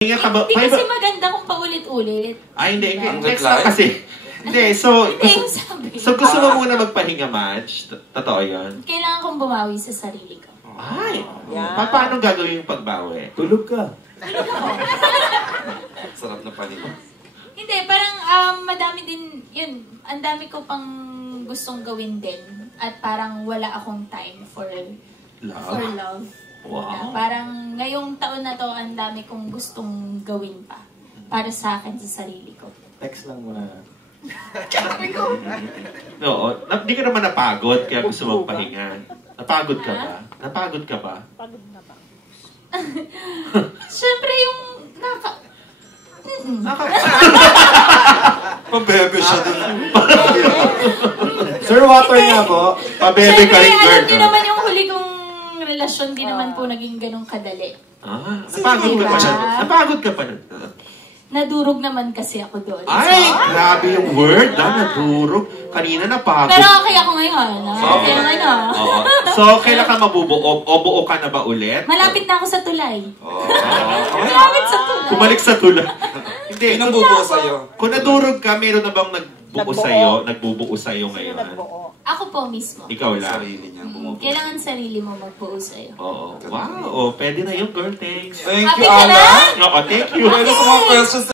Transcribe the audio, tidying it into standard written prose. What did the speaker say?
Hindi kasi maganda kung paulit-ulit. Ay, hindi. Next lang kasi. Hindi, so gusto mo muna magpahinga, Madge? Totoo yun? Kailangan kong bumawi sa sarili ko. Ay, paano gagawin yung pagbawi? Tulog ka. Tulog ako. Sarap na pahinga. Hindi, parang madami din, yun, ang dami ko pang gustong gawin din. At parang wala akong time for love. Wow. Parang ngayong taon na to, ang dami kong gustong gawin pa. Para sa akin, sa sarili ko. Text lang muna. No, di ka naman napagod kaya gusto mong pahinga. Napagod ka ba? Napagod ka ba? Pagod na ba? Siyempre yung Pabebe siya dun. Sir, water nga po. Pabebe ka rin, girl. Alam niyo naman yung huli kong relasyon, di naman po naging ganong kadali. Napagod ka pa siya. Napagod ka pa nun. Nadurog naman kasi ako doon. Ay, grabe yung word, nadurog. Kanina napagod. Pero okay ako ngayon. Okay naman na. So, kailan ka mabubuo? O buo ka na ba ulit? Malapit na ako sa tulay. Malapit sa tulay. Bumalik sa tulay. Hindi. Yun ang bubuo sa'yo. Kung nadurog ka, meron na bang nagbubuo sa'yo ngayon? Ako po mismo. Ikaw lang. Sarili niya. Kailangan sarili mo magbuo sa'yo. Oo. Wow. Pwede na yung girl. Thanks. Thank Happy you, ka Ala. na? Oo, thank you. Pwede sa mga questions